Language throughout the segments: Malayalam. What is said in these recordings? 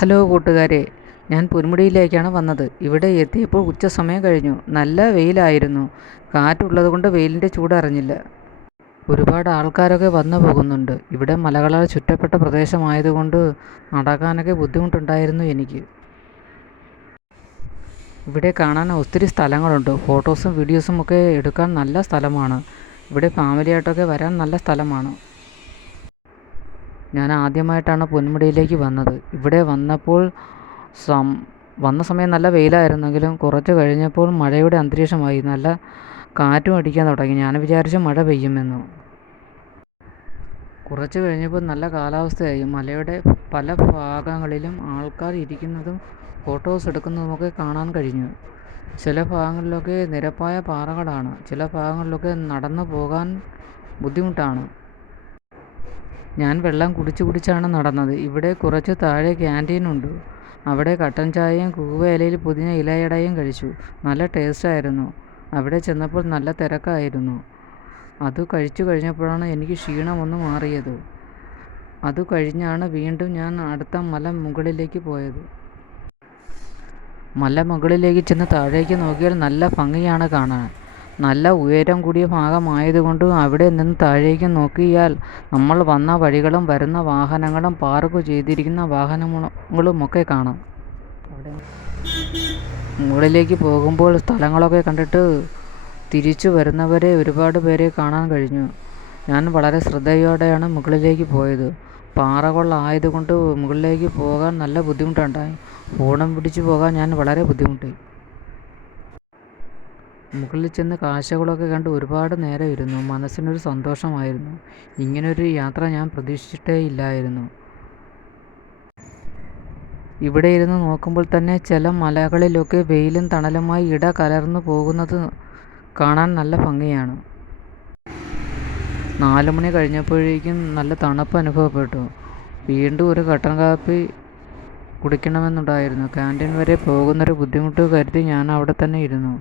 ഹലോ കൂട്ടുകാരെ, ഞാൻ പൊന്മുടിയിലേക്കാണ് വന്നത്. ഇവിടെ എത്തിയപ്പോൾ ഉച്ച സമയം കഴിഞ്ഞു. നല്ല വെയിലായിരുന്നു. കാറ്റുള്ളതുകൊണ്ട് വെയിലിൻ്റെ ചൂട് അറിഞ്ഞില്ല. ഒരുപാട് ആൾക്കാരൊക്കെ വന്നു പോകുന്നുണ്ട്. ഇവിടെ മലകളാൽ ചുറ്റപ്പെട്ട പ്രദേശമായതുകൊണ്ട് നടക്കാനൊക്കെ ബുദ്ധിമുട്ടുണ്ടായിരുന്നു എനിക്ക്. ഇവിടെ കാണാൻ ഒത്തിരി സ്ഥലങ്ങളുണ്ട്. ഫോട്ടോസും വീഡിയോസും ഒക്കെ എടുക്കാൻ നല്ല സ്ഥലമാണ്. ഇവിടെ ഫാമിലിയായിട്ടൊക്കെ വരാൻ നല്ല സ്ഥലമാണ്. ഞാൻ ആദ്യമായിട്ടാണ് പൊന്മുടിയിലേക്ക് വന്നത്. ഇവിടെ വന്നപ്പോൾ വന്ന സമയം നല്ല വെയിലായിരുന്നെങ്കിലും കുറച്ച് കഴിഞ്ഞപ്പോൾ മഴയുടെ അന്തരീക്ഷമായി. നല്ല കാറ്റും അടിക്കാൻ തുടങ്ങി. ഞാൻ വിചാരിച്ചു മഴ പെയ്യുമെന്ന്. കുറച്ച് കഴിഞ്ഞപ്പോൾ നല്ല കാലാവസ്ഥയായി. മലയുടെ പല ഭാഗങ്ങളിലും ആൾക്കാർ ഇരിക്കുന്നതും ഫോട്ടോസ് എടുക്കുന്നതുമൊക്കെ കാണാൻ കഴിഞ്ഞു. ചില ഭാഗങ്ങളിലൊക്കെ നിരപ്പായ പാറകളാണ്. ചില ഭാഗങ്ങളിലൊക്കെ നടന്നു പോകാൻ ബുദ്ധിമുട്ടാണ്. ഞാൻ വെള്ളം കുടിച്ചാണ് നടന്നത്. ഇവിടെ കുറച്ച് താഴെ ക്യാൻറ്റീനുണ്ട്. അവിടെ കട്ടൻ ചായയും കൂവ ഇലയിൽ പൊതിഞ്ഞ ഇലയടയും കഴിച്ചു. നല്ല ടേസ്റ്റായിരുന്നു. അവിടെ ചെന്നപ്പോൾ നല്ല തിരക്കായിരുന്നു. അത് കഴിച്ചു കഴിഞ്ഞപ്പോഴാണ് എനിക്ക് ക്ഷീണമൊന്ന് മാറിയത്. അത് കഴിഞ്ഞാണ് വീണ്ടും ഞാൻ അടുത്ത മല മുകളിലേക്ക് പോയത്. മല മുകളിലേക്ക് ചെന്ന് താഴേക്ക് നോക്കിയാൽ നല്ല ഭംഗിയാണ് കാണാൻ. നല്ല ഉയരം കൂടിയ ഭാഗമായതുകൊണ്ട് അവിടെ നിന്ന് താഴേക്ക് നോക്കിയാൽ നമ്മൾ വന്ന വഴികളും വരുന്ന വാഹനങ്ങളും പാർക്ക് ചെയ്തിരിക്കുന്ന വാഹനങ്ങളുമൊക്കെ കാണാം. അവിടെ മുകളിലേക്ക് പോകുമ്പോൾ സ്ഥലങ്ങളൊക്കെ കണ്ടിട്ട് തിരിച്ചു വരുന്നവരെ ഒരുപാട് പേരെ കാണാൻ കഴിഞ്ഞു. ഞാൻ വളരെ ശ്രദ്ധയോടെയാണ് മുകളിലേക്ക് പോയത്. പാറകളായതുകൊണ്ട് മുകളിലേക്ക് പോകാൻ നല്ല ബുദ്ധിമുട്ടുണ്ടായി. ഫോണും പിടിച്ചു പോകാൻ ഞാൻ വളരെ ബുദ്ധിമുട്ടി. മുകളിൽ ചെന്ന് കാഴ്ചകളൊക്കെ കണ്ട് ഒരുപാട് നേരം ഇരുന്നു. മനസ്സിനൊരു സന്തോഷമായിരുന്നു. ഇങ്ങനൊരു യാത്ര ഞാൻ പ്രതീക്ഷിച്ചിട്ടേ ഇല്ലായിരുന്നു. ഇവിടെ ഇരുന്ന് നോക്കുമ്പോൾ തന്നെ ചില മലകളിലൊക്കെ വെയിലും തണലുമായി കലർന്നു പോകുന്നത് കാണാൻ നല്ല ഭംഗിയാണ്. 4 മണി കഴിഞ്ഞപ്പോഴേക്കും നല്ല തണുപ്പ് അനുഭവപ്പെട്ടു. വീണ്ടും ഒരു കട്ടൻ കാപ്പി കുടിക്കണമെന്നുണ്ടായിരുന്നു. ക്യാൻറ്റീൻ വരെ പോകുന്നൊരു ബുദ്ധിമുട്ട് കരുതി ഞാൻ അവിടെ തന്നെ ഇരുന്നു.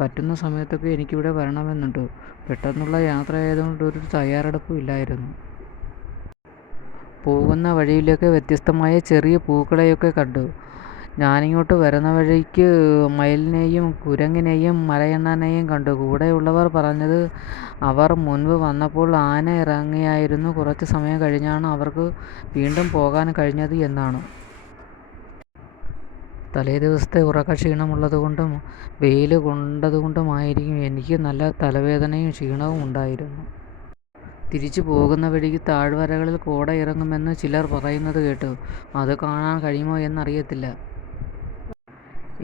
പറ്റുന്ന സമയത്തൊക്കെ എനിക്കിവിടെ വരണമെന്നുണ്ട്. പെട്ടെന്നുള്ള യാത്രയായതുകൊണ്ട് ഒരു തയ്യാറെടുപ്പും ഇല്ലായിരുന്നു. പോകുന്ന വഴിയിലൊക്കെ വ്യത്യസ്തമായ ചെറിയ പൂക്കളെയൊക്കെ കണ്ടു. ഞാനിങ്ങോട്ട് വരുന്ന വഴിക്ക് മയിലിനെയും കുരങ്ങിനെയും മലയണ്ണാനെയും കണ്ടു. കൂടെയുള്ളവർ പറഞ്ഞത് അവർ മുൻപ് വന്നപ്പോൾ ആന ഇറങ്ങിയായിരുന്നു. കുറച്ച് സമയം കഴിഞ്ഞാണ് അവർക്ക് വീണ്ടും പോകാൻ കഴിഞ്ഞത് എന്നാണ്. തലേദിവസത്തെ ഉറക്കക്ഷീണമുള്ളതുകൊണ്ടും വെയിൽ കൊണ്ടതുകൊണ്ടുമായിരിക്കും എനിക്ക് നല്ല തലവേദനയും ക്ഷീണവും ഉണ്ടായിരുന്നു. തിരിച്ചു പോകുന്ന വഴിക്ക് താഴ്വരകളിൽ കോട ഇറങ്ങുമെന്ന് ചിലർ പറയുന്നത് കേട്ടു. അത് കാണാൻ കഴിയുമോ എന്നറിയത്തില്ല.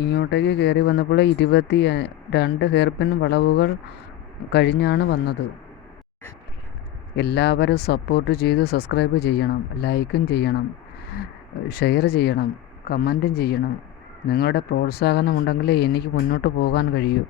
ഇങ്ങോട്ടേക്ക് കയറി വന്നപ്പോൾ 22 ഹെയർപിൻ വളവുകൾ കഴിഞ്ഞാണ് വന്നത്. എല്ലാവരും സപ്പോർട്ട് ചെയ്ത് സബ്സ്ക്രൈബ് ചെയ്യണം, ലൈക്കും ചെയ്യണം, ഷെയർ ചെയ്യണം, കമൻറ്റും ചെയ്യണം. നിങ്ങളുടെ പ്രോത്സാഹനം ഉണ്ടെങ്കിലേ എനിക്ക് മുന്നോട്ട് പോകാൻ കഴിയൂ.